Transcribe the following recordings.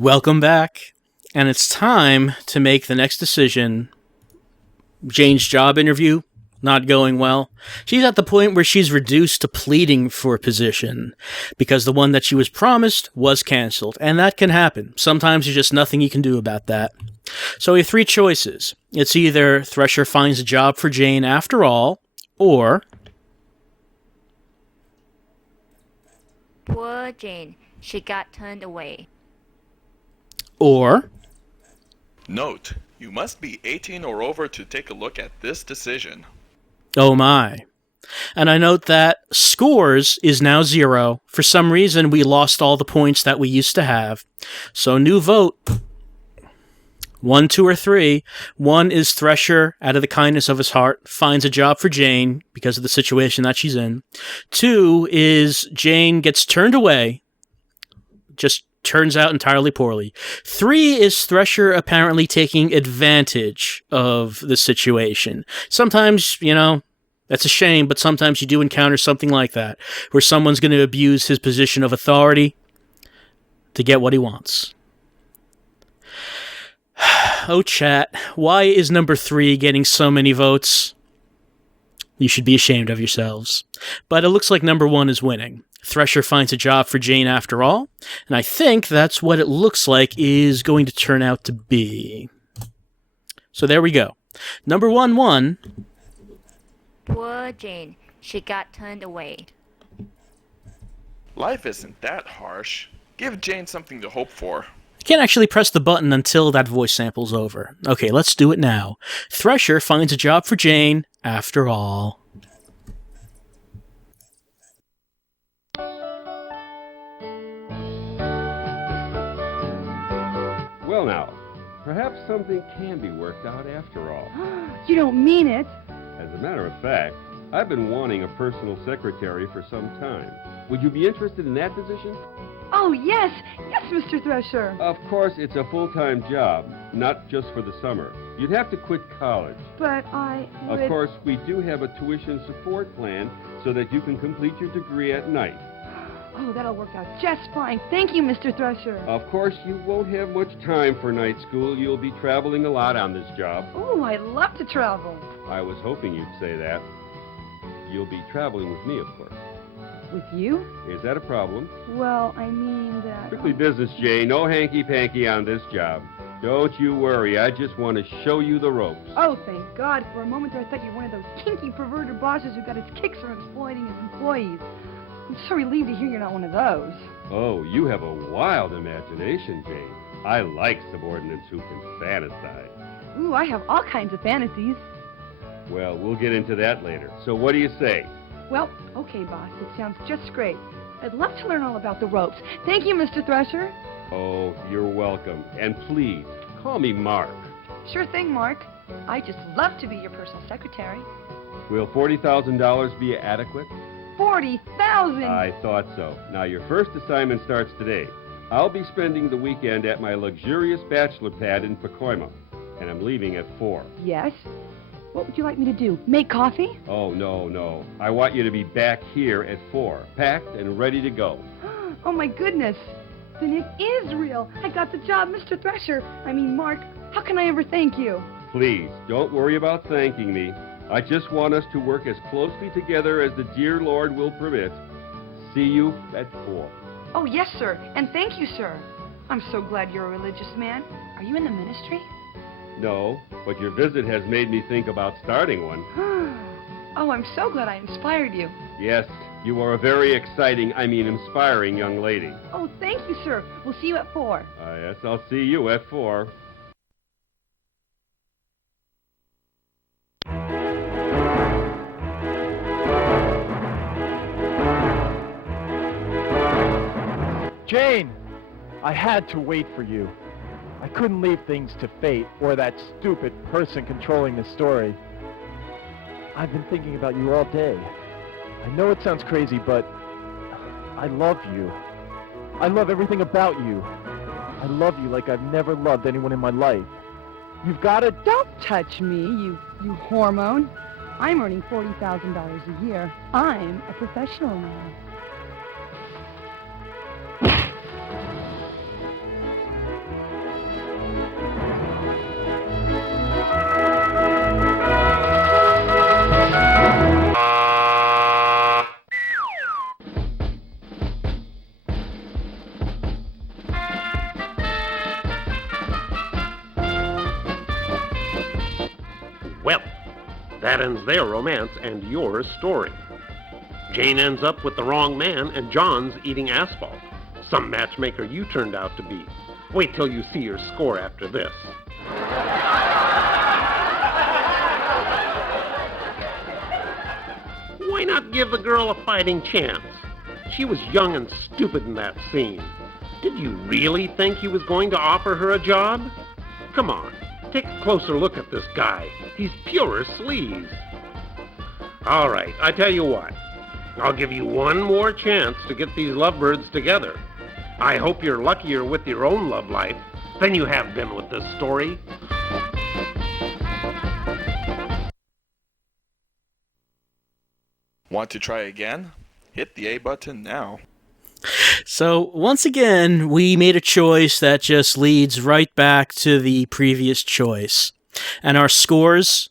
Welcome back. And it's time to make the next decision. Jane's job interview, not going well. She's at the point where she's reduced to pleading for a position because the one that she was promised was canceled. And that can happen. Sometimes there's just nothing you can do about that. So we have three choices. It's either Thresher finds a job for Jane after all, or Poor Jane. She got turned away. or Note, you must be 18 or over to take a look at this decision. oh my. And I note that scores is now 0. For some reason, we lost all the points that we used to have. So new vote. 1, 2, or 3. 1 is Thresher, out of the kindness of his heart, finds a job for Jane because of the situation that she's in. 2 is Jane gets turned away, just turns out entirely poorly. 3 is Thresher apparently taking advantage of the situation. Sometimes, that's a shame, but sometimes you do encounter something like that, where someone's going to abuse his position of authority to get what he wants. Oh, chat, why is number 3 getting so many votes? You should be ashamed of yourselves. But it looks like number 1 is winning. Thresher finds a job for Jane after all, and I think that's what it looks like is going to turn out to be. So there we go. Number 1 won. Poor Jane. She got turned away. Life isn't that harsh. Give Jane something to hope for. I can't actually press the button until that voice sample's over. Okay, let's do it now. Thresher finds a job for Jane after all. Well now, perhaps something can be worked out after all. You don't mean it. As a matter of fact, I've been wanting a personal secretary for some time. Would you be interested in that position? Oh, yes. Yes, Mr. Thresher. Of course, it's a full-time job, not just for the summer. You'd have to quit college. But I would... Of course, we do have a tuition support plan so that you can complete your degree at night. Oh, that'll work out just fine. Thank you, Mr. Thresher. Of course, you won't have much time for night school. You'll be traveling a lot on this job. Oh, I love to travel. I was hoping you'd say that. You'll be traveling with me, of course. With you? Is that a problem? Well, I mean that... Strictly business, Jay. No hanky-panky on this job. Don't you worry. I just want to show you the ropes. Oh, thank God. For a moment there, I thought you were one of those kinky perverted bosses who got his kicks from exploiting his employees. I'm so relieved to hear you're not one of those. Oh, you have a wild imagination, Jane. I like subordinates who can fantasize. Ooh, I have all kinds of fantasies. Well, we'll get into that later. So what do you say? Well, okay, boss. It sounds just great. I'd love to learn all about the ropes. Thank you, Mr. Thresher. Oh, you're welcome. And please, call me Mark. Sure thing, Mark. I just love to be your personal secretary. Will $40,000 be adequate? 40,000! I thought so. Now, your first assignment starts today. I'll be spending the weekend at my luxurious bachelor pad in Pacoima, and I'm leaving at 4. Yes? What would you like me to do? Make coffee? Oh, no. I want you to be back here at 4, packed and ready to go. Oh, my goodness. Then it is real. I got the job, Mr. Thresher. I mean, Mark, how can I ever thank you? Please, don't worry about thanking me. I just want us to work as closely together as the dear Lord will permit. See you at 4. Oh, yes, sir. And thank you, sir. I'm so glad you're a religious man. Are you in the ministry? No, but your visit has made me think about starting one. Oh, I'm so glad I inspired you. Yes, you are a very exciting, inspiring young lady. Oh, thank you, sir. We'll see you at 4. Yes, I'll see you at 4. Jane! I had to wait for you. I couldn't leave things to fate or that stupid person controlling the story. I've been thinking about you all day. I know it sounds crazy, but I love you. I love everything about you. I love you like I've never loved anyone in my life. You've got to... Don't touch me, you hormone. I'm earning $40,000 a year. I'm a professional now. That ends their romance and your story. Jane ends up with the wrong man, and John's eating asphalt. Some matchmaker you turned out to be. Wait till you see your score after this. Why not give the girl a fighting chance? She was young and stupid in that scene. Did you really think he was going to offer her a job? Come on, take a closer look at this guy. He's pure sleaze. All right, I tell you what. I'll give you one more chance to get these lovebirds together. I hope you're luckier with your own love life than you have been with this story. Want to try again? Hit the A button now. So, once again, we made a choice that just leads right back to the previous choice. And our scores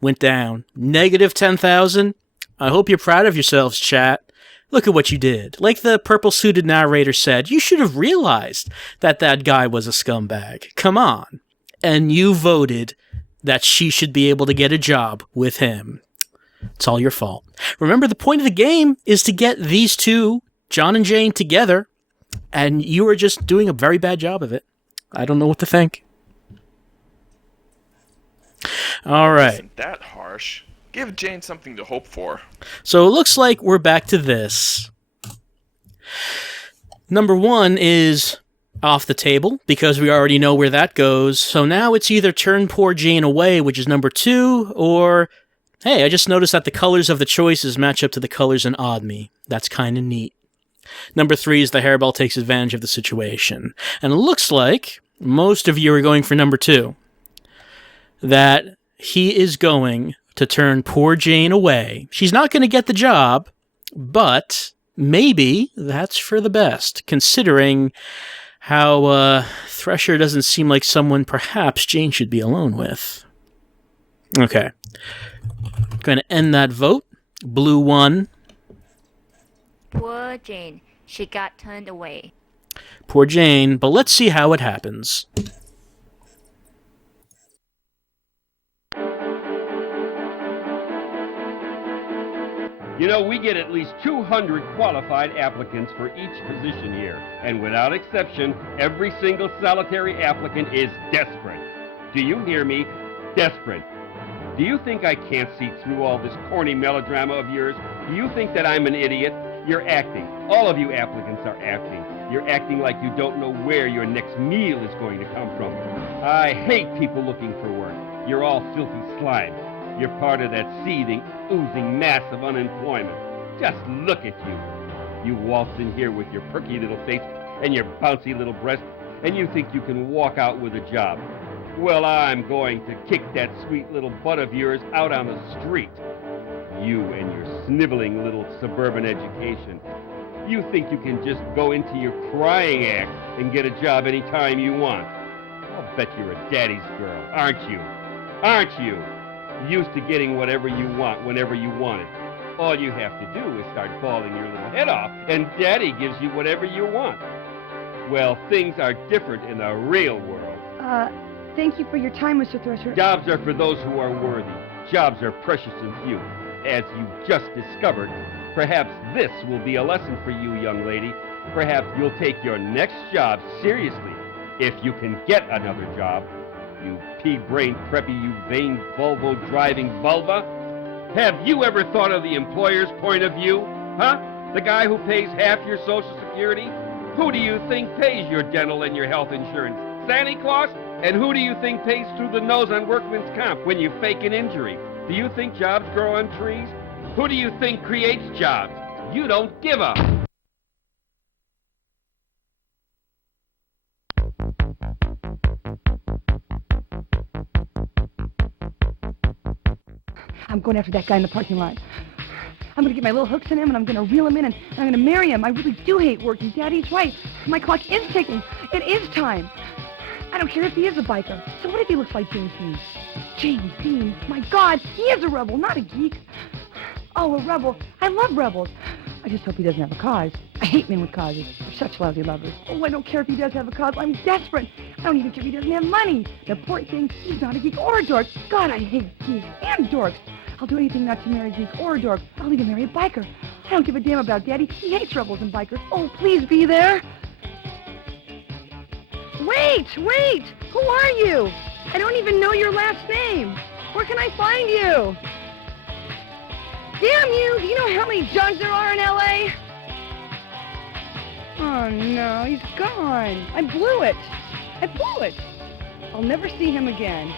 went down. Negative 10,000. I hope you're proud of yourselves, chat. Look at what you did. Like the purple-suited narrator said, you should have realized that that guy was a scumbag. Come on. And you voted that she should be able to get a job with him. It's all your fault. Remember, the point of the game is to get these two, John and Jane, together, and you are just doing a very bad job of it. I don't know what to think. All right. Isn't that harsh? Give Jane something to hope for. So it looks like we're back to this. Number 1 is off the table, because we already know where that goes. So now it's either turn poor Jane away, which is number 2, or, hey, I just noticed that the colors of the choices match up to the colors in Odd Me. That's kind of neat. Number 3 is the hairball takes advantage of the situation. And it looks like most of you are going for number 2. That he is going to turn poor Jane away. She's not going to get the job, but maybe that's for the best, considering how Thresher doesn't seem like someone perhaps Jane should be alone with. Okay. Going to end that vote. Blue won. Poor Jane. She got turned away. Poor Jane, but let's see how it happens. You know, we get at least 200 qualified applicants for each position here. And without exception, every single solitary applicant is desperate. Do you hear me? Desperate. Do you think I can't see through all this corny melodrama of yours? Do you think that I'm an idiot? You're acting. All of you applicants are acting. You're acting like you don't know where your next meal is going to come from. I hate people looking for work. You're all filthy slime. You're part of that seething, oozing mass of unemployment. Just look at you. You waltz in here with your perky little face and your bouncy little breast, and you think you can walk out with a job. Well, I'm going to kick that sweet little butt of yours out on the street. You and your sniveling little suburban education. You think you can just go into your crying act and get a job any time you want. I'll bet you're a daddy's girl, aren't you? Aren't you? Used to getting whatever you want whenever you want it. All you have to do is start bawling your little head off, and Daddy gives you whatever you want. Well, things are different in the real world. Thank you for your time, Mr. Thresher. Jobs are for those who are worthy. Jobs are precious and few. As you've just discovered, perhaps this will be a lesson for you, young lady. Perhaps you'll take your next job seriously, if you can get another job. You pea-brained preppy, you vain Volvo-driving vulva. Have you ever thought of the employer's point of view? Huh? The guy who pays half your Social Security? Who do you think pays your dental and your health insurance? Santa Claus? And who do you think pays through the nose on workman's comp when you fake an injury? Do you think jobs grow on trees? Who do you think creates jobs? You don't give a... I'm going after that guy in the parking lot. I'm going to get my little hooks in him, and I'm going to reel him in, and I'm going to marry him. I really do hate working. Daddy's right. My clock is ticking. It is time. I don't care if he is a biker. So what if he looks like James Dean? James Dean? My God, he is a rebel, not a geek. Oh, a rebel. I love rebels. I just hope he doesn't have a cause. I hate men with causes. They're such lousy lovers. Oh, I don't care if he does have a cause. I'm desperate. I don't even care if he doesn't have money. The important thing, he's not a geek or a dork. God, I hate geeks and dorks. I'll do anything not to marry a geek or a dork. I'll even marry a biker. I don't give a damn about Daddy. He hates rebels and bikers. Oh, please be there. Wait! Who are you? I don't even know your last name. Where can I find you? Damn you! Do you know how many Johns there are in L.A.? Oh, no, he's gone. I blew it. I'll never see him again.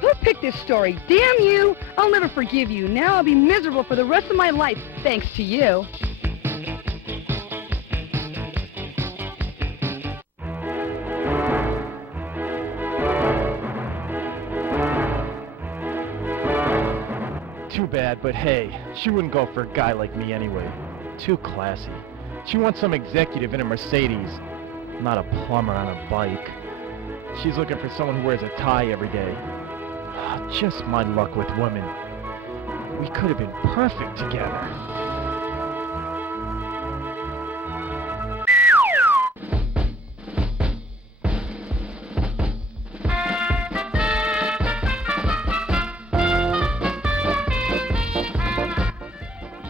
Who picked this story? Damn you! I'll never forgive you. Now I'll be miserable for the rest of my life, thanks to you. Too bad, but hey, she wouldn't go for a guy like me anyway. Too classy. She wants some executive in a Mercedes, not a plumber on a bike. She's looking for someone who wears a tie every day. Just my luck with women. We could have been perfect together.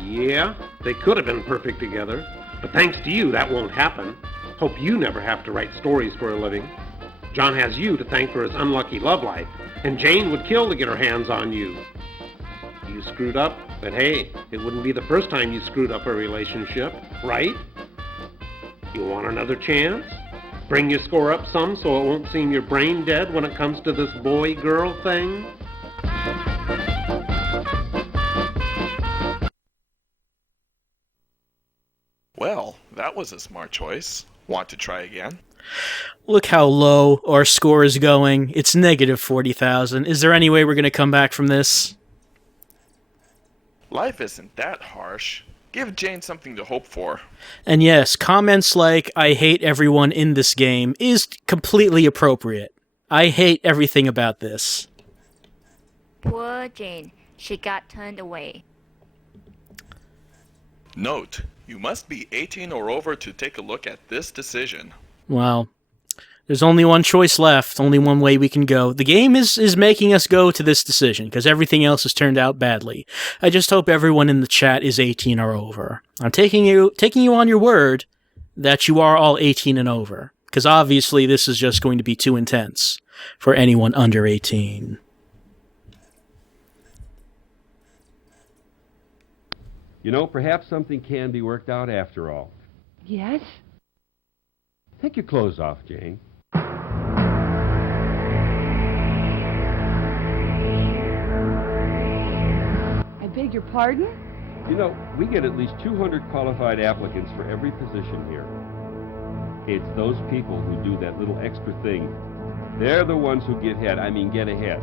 Yeah, they could have been perfect together. But thanks to you, that won't happen. Hope you never have to write stories for a living. John has you to thank for his unlucky love life, and Jane would kill to get her hands on you. You screwed up, but hey, it wouldn't be the first time you screwed up a relationship, right? You want another chance? Bring your score up some so it won't seem you're brain dead when it comes to this boy-girl thing? Well, that was a smart choice. Want to try again? Look how low our score is going. It's negative 40,000. Is there any way we're going to come back from this? Life isn't that harsh. Give Jane something to hope for. And yes, comments like, I hate everyone in this game, is completely appropriate. I hate everything about this. Poor Jane. She got turned away. Note, you must be 18 or over to take a look at this decision. Well, there's only one choice left, only one way we can go. The game is making us go to this decision, because everything else has turned out badly. I just hope everyone in the chat is 18 or over. I'm taking you on your word that you are all 18 and over, because obviously this is just going to be too intense for anyone under 18. You know, perhaps something can be worked out after all. Yes? Take your clothes off, Jane. I beg your pardon? You know, we get at least 200 qualified applicants for every position here. It's those people who do that little extra thing. They're the ones who get ahead.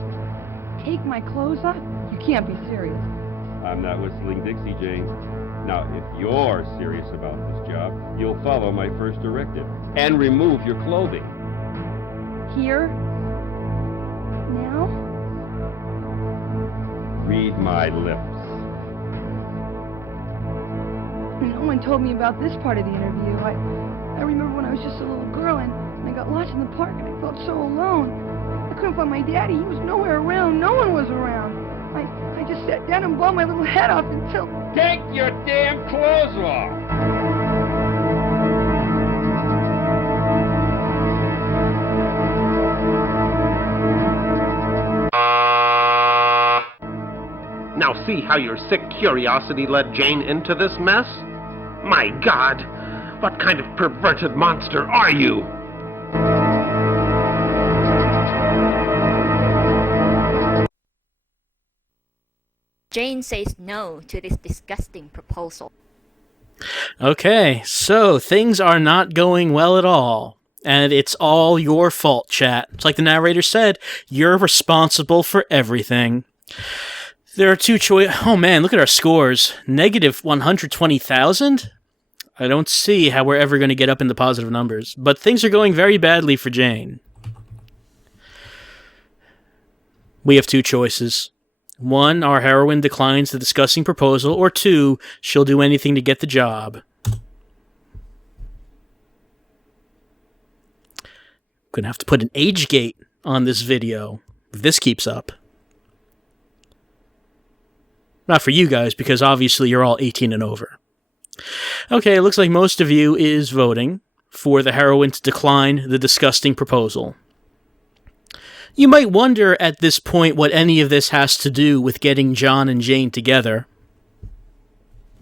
Take my clothes off? You can't be serious. I'm not whistling Dixie, Jane. Now, if you're serious about this job, you'll follow my first directive and remove your clothing. Here? Now? Read my lips. No one told me about this part of the interview. I remember when I was just a little girl and I got lost in the park and I felt so alone. I couldn't find my daddy. He was nowhere around. No one was around. I just sat down and blew my little head off until... Take your damn clothes off! Now see how your sick curiosity led Jane into this mess? My God, what kind of perverted monster are you? Jane says no to this disgusting proposal. Okay, so things are not going well at all. And it's all your fault, chat. It's like the narrator said, you're responsible for everything. There are two choices. Oh man, look at our scores. Negative 120,000? I don't see how we're ever going to get up in the positive numbers. But things are going very badly for Jane. We have two choices. 1, our heroine declines the disgusting proposal, or 2, she'll do anything to get the job. I'm gonna have to put an age gate on this video if this keeps up. Not for you guys, because obviously you're all 18 and over. Okay, it looks like most of you is voting for the heroine to decline the disgusting proposal. You might wonder at this point what any of this has to do with getting John and Jane together.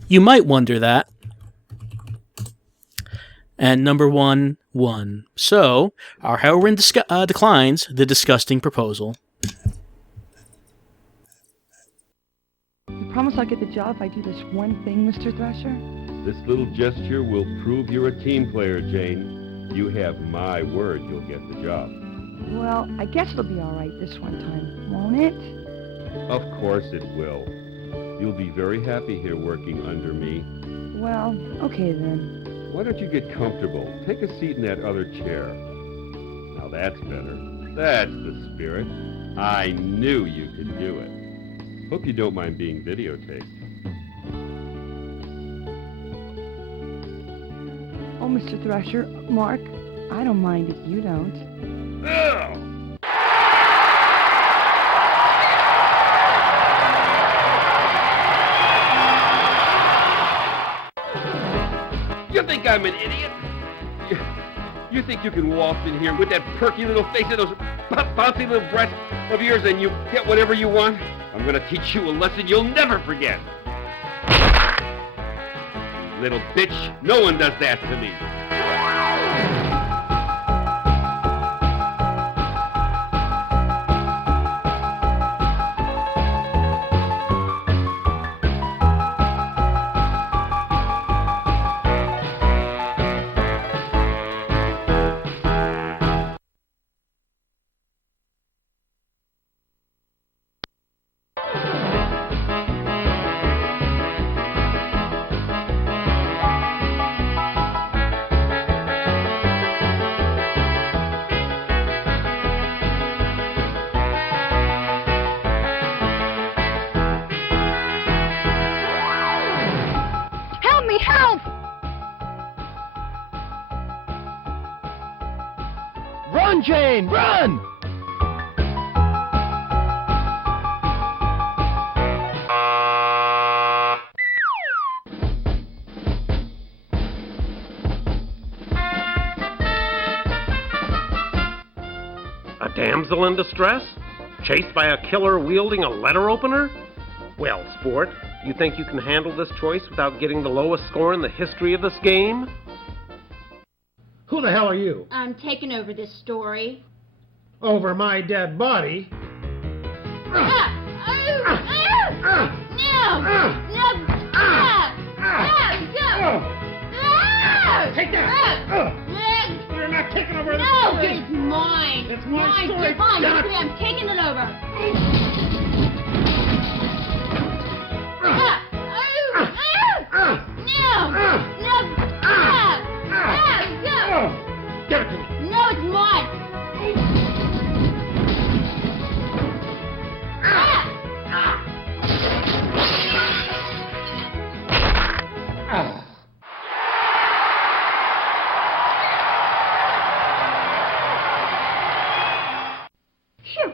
You might wonder that. And number 1 won. So, our heroine declines the disgusting proposal. You promise I'll get the job if I do this one thing, Mr. Thrasher? This little gesture will prove you're a team player, Jane. You have my word you'll get the job. Well, I guess it'll be all right this one time, won't it? Of course it will. You'll be very happy here working under me. Well, okay then. Why don't you get comfortable? Take a seat in that other chair. Now that's better. That's the spirit. I knew you could do it. Hope you don't mind being videotaped. Oh, Mr. Thrasher, Mark, I don't mind if you don't. You think I'm an idiot? You think you can waltz in here with that perky little face and those bouncy little breasts of yours and you get whatever you want? I'm gonna teach you a lesson you'll never forget. Little bitch, no one does that to me. Help! Run, Jane, run! A damsel in distress? Chased by a killer wielding a letter opener? Well, sport, you think you can handle this choice without getting the lowest score in the history of this game? Who the hell are you? I'm taking over this story. Over my dead body? No! Take that! You're not taking over the story! It's mine! It's my story! Fine, Damn it. I'm taking it over! Give it to me! No, it's mine! Phew!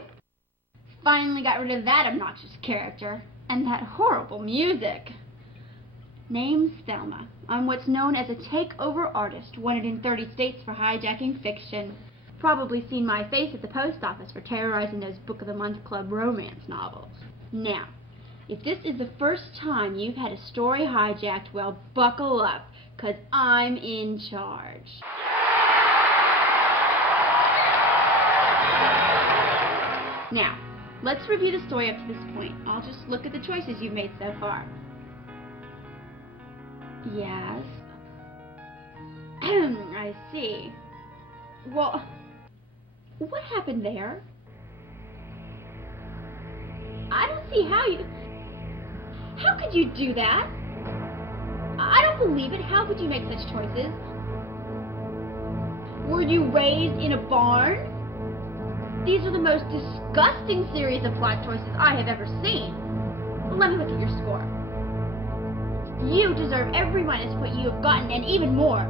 Finally got rid of that obnoxious character. And that horrible music. Name's Thelma. I'm what's known as a takeover artist, wanted in 30 states for hijacking fiction. Probably seen my face at the post office for terrorizing those Book of the Month Club romance novels. Now, if this is the first time you've had a story hijacked, well, buckle up, 'cause I'm in charge. Now, let's review the story up to this point. I'll just look at the choices you've made so far. Yes. I see. Well, what happened there? I don't see how you... How could you do that? I don't believe it. How could you make such choices? Were you raised in a barn? These are the most disgusting series of plot choices I have ever seen. Let me look at your score. You deserve every minus point you have gotten, and even more.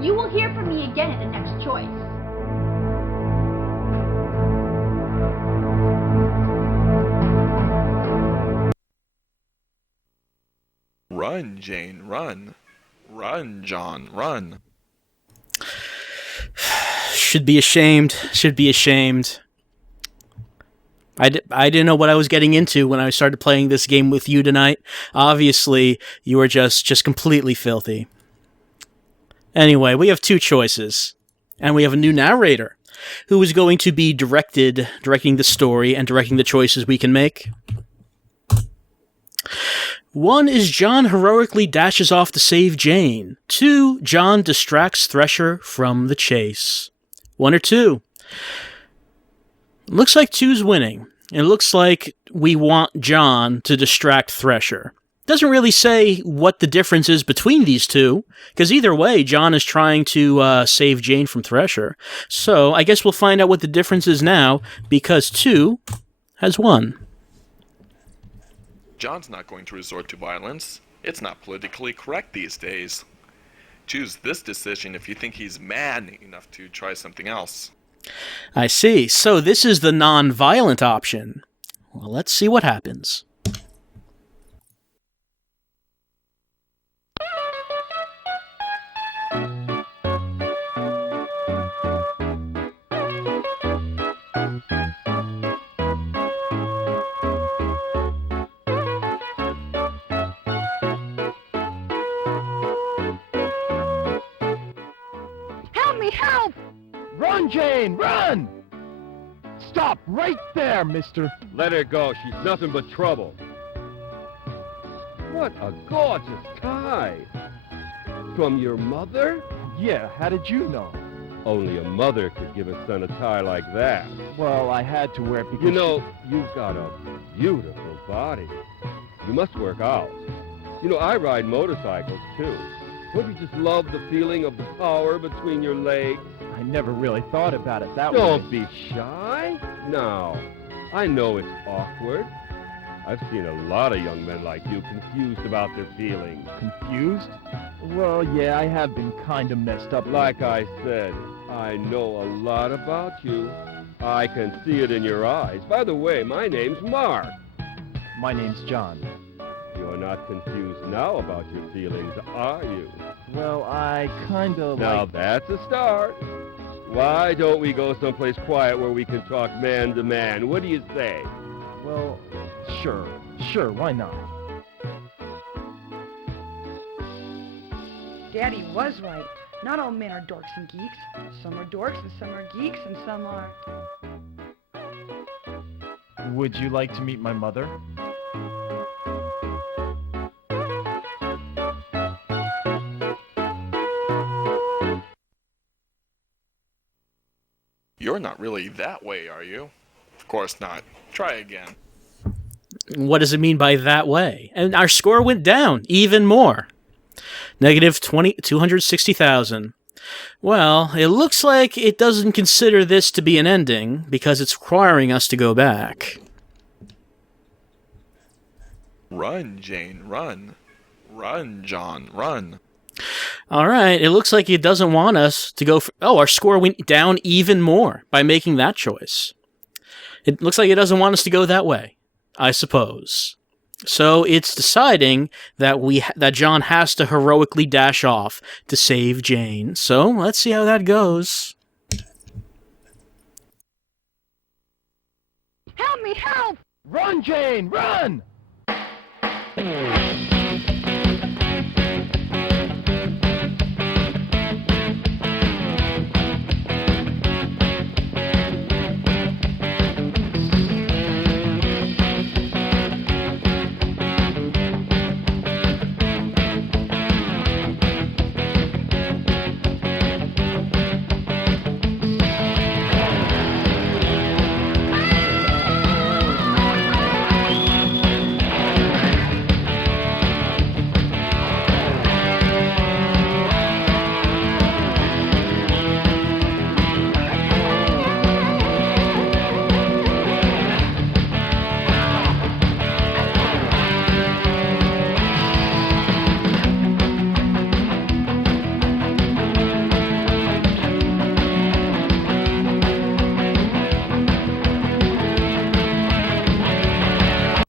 You will hear from me again at the next choice. Run, Jane, run. Run, John, run. Should be ashamed. Should be ashamed. I didn't know what I was getting into when I started playing this game with you tonight. Obviously, you were just completely filthy. Anyway, we have two choices. And we have a new narrator who is going to be directing the story and directing the choices we can make. One is John heroically dashes off to save Jane. 2, John distracts Thresher from the chase. 1 or 2? Looks like 2's winning. It looks like we want John to distract Thresher. Doesn't really say what the difference is between these two, because either way, John is trying to save Jane from Thresher. So I guess we'll find out what the difference is now, because 2 has won. John's not going to resort to violence. It's not politically correct these days. Choose this decision if you think he's man enough to try something else. I see. So this is the non-violent option. Well, let's see what happens. Help me, help! Run, Jane, run! Stop right there, mister. Let her go. She's nothing but trouble. What a gorgeous tie. From your mother? Yeah, how did you know? Only a mother could give a son a tie like that. Well, I had to wear it because... You know, you've got a beautiful body. You must work out. You know, I ride motorcycles, too. Don't you just love the feeling of the power between your legs? I never really thought about it that way. Don't be shy. Now, I know it's awkward. I've seen a lot of young men like you confused about their feelings. Confused? Well, yeah, I have been kind of messed up. Like I said, I know a lot about you. I can see it in your eyes. By the way, my name's Mark. My name's John. You're not confused now about your feelings, are you? Well, I kind of Now like... that's a start. Why don't we go someplace quiet where we can talk man to man? What do you say? Well, sure, why not? Daddy was right. Not all men are dorks and geeks. Some are dorks and some are geeks and some are... Would you like to meet my mother? You're not really that way, are you? Of course not. Try again. What does it mean by that way? And our score went down even more. Negative 260,000. Well, it looks like it doesn't consider this to be an ending because it's requiring us to go back. Run, Jane, run. Run, John, run. All right, it looks like it doesn't want us to go for... Oh, our score went down even more by making that choice. It looks like it doesn't want us to go that way, I suppose. So it's deciding that that John has to heroically dash off to save Jane. So let's see how that goes. Help me, help! Run, Jane, run!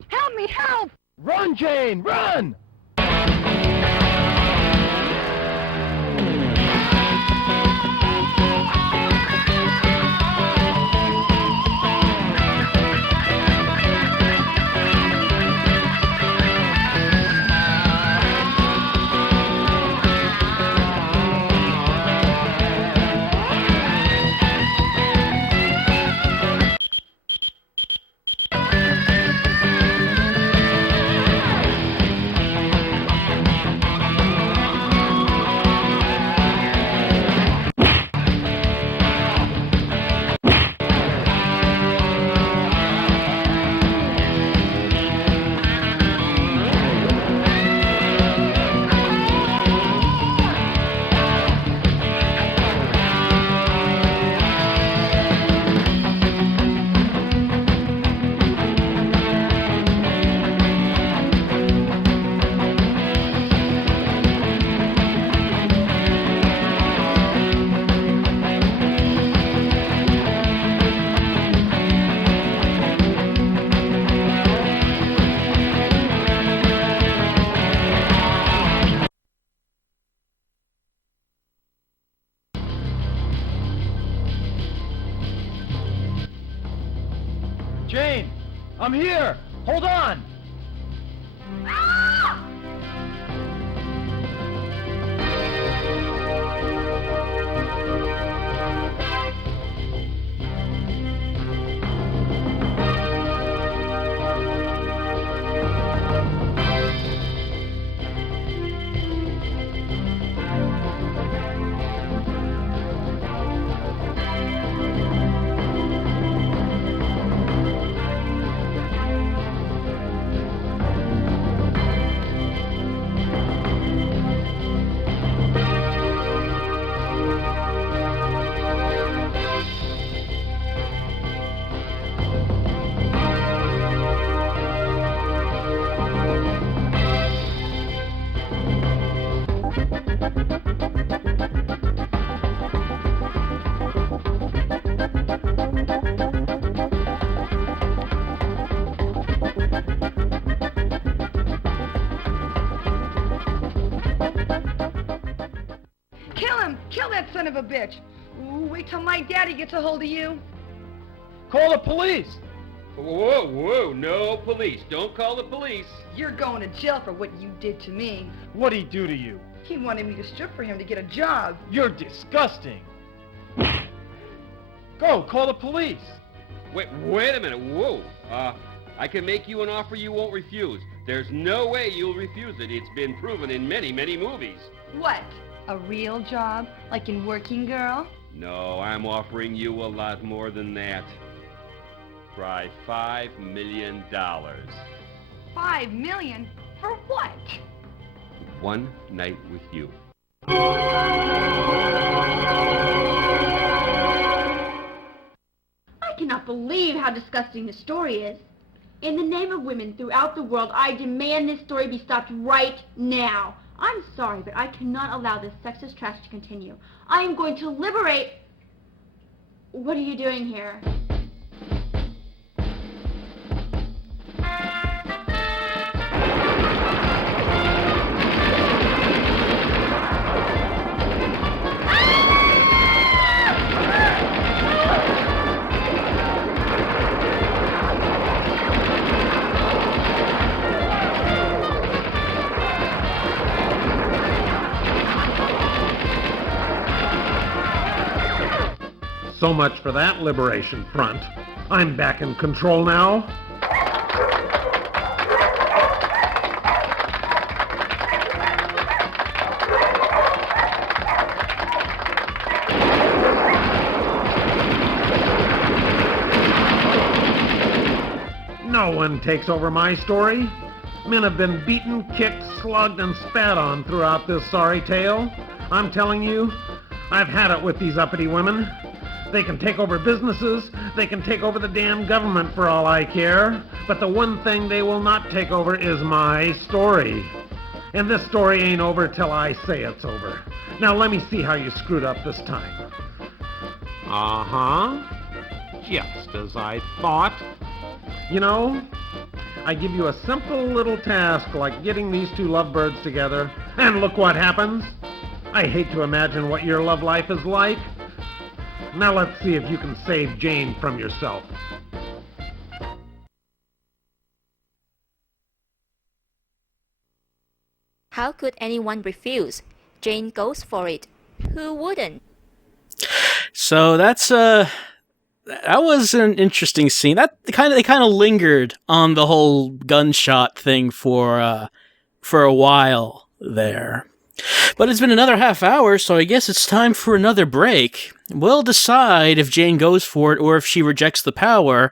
Help me, help! Run, Jane, run! I'm here! Hold on! Kill him! Kill that son of a bitch! Ooh, wait till my daddy gets a hold of you. Call the police! Whoa, whoa, no police. Don't call the police. You're going to jail for what you did to me. What'd he do to you? He wanted me to strip for him to get a job. You're disgusting! Go, call the police! Wait a minute. Whoa. I can make you an offer you won't refuse. There's no way you'll refuse it. It's been proven in many, many movies. What? A real job? Like in Working Girl? No, I'm offering you a lot more than that. Try $5 million. $5 million? For what? One night with you. I cannot believe how disgusting this story is. In the name of women throughout the world, I demand this story be stopped right now. I'm sorry, but I cannot allow this sexist trash to continue. I am going to liberate... What are you doing here? So much for that liberation front. I'm back in control now. No one takes over my story. Men have been beaten, kicked, slugged, and spat on throughout this sorry tale. I'm telling you, I've had it with these uppity women. They can take over businesses, they can take over the damn government for all I care, but the one thing they will not take over is my story. And this story ain't over till I say it's over. Now let me see how you screwed up this time. Uh-huh. Just as I thought. You know, I give you a simple little task like getting these two lovebirds together, and look what happens. I hate to imagine what your love life is like. Now let's see if you can save Jane from yourself. How could anyone refuse? Jane goes for it. Who wouldn't? So that was an interesting scene. They kind of lingered on the whole gunshot thing for a while there. But it's been another half hour, so I guess it's time for another break. We'll decide if Jane goes for it or if she rejects the power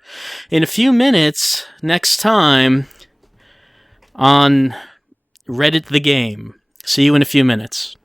in a few minutes next time on Reddit the Game. See you in a few minutes.